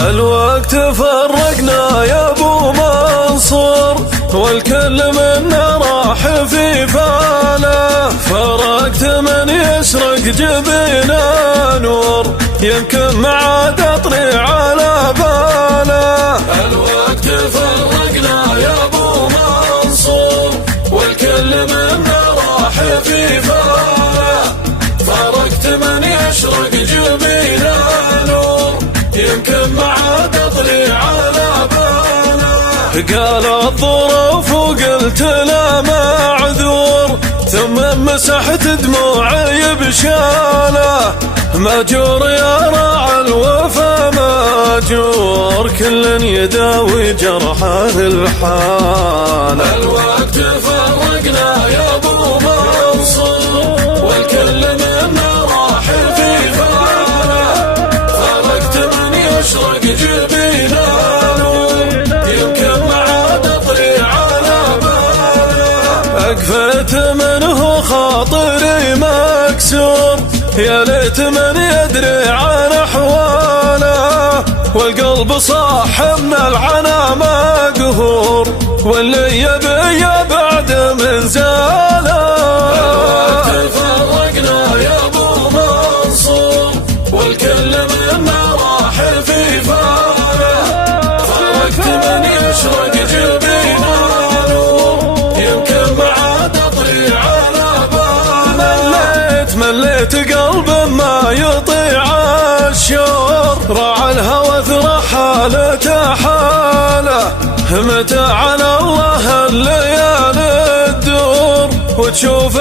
الوقت فرقنا يا ابو منصور، والكل منا راح في فاله. فرقت من يشرق جبينا نور، يمكن ما عاد اطري على باله. الوقت فرقنا يا ابو منصور، والكل منا راح في فاله. فرقت من يشرق جبينا نور، يمكن ما عاد اطري على باله. قال الظروف وقلت لا معذور، ثم مسحت دموعي بشاله. ماجور يا راعى الوفا ماجور، كل يداوي جرحه الحاله. الوقت فرقنا يا ابو منصور، والكل منا راح في فاله. فرقت من يشرق جبينا نور، يمكن ما عاد اطري على باله. اقفت منه خاطري مكسور، يا ليت من يدري عن احواله. والقلب صاح من العنا مقهور، واللي يبي بعد من زاله. الوقت فرقنا يا ابو منصور، والكل منا راح في فاله. فرقت من يشرق جبينا نور، يمكن ما عاد اطري على باله. مليت قلب ما يطيع الشور، راعى الهوى ثرى حالته حاله. متى على الله الليالي تدور، وتشوف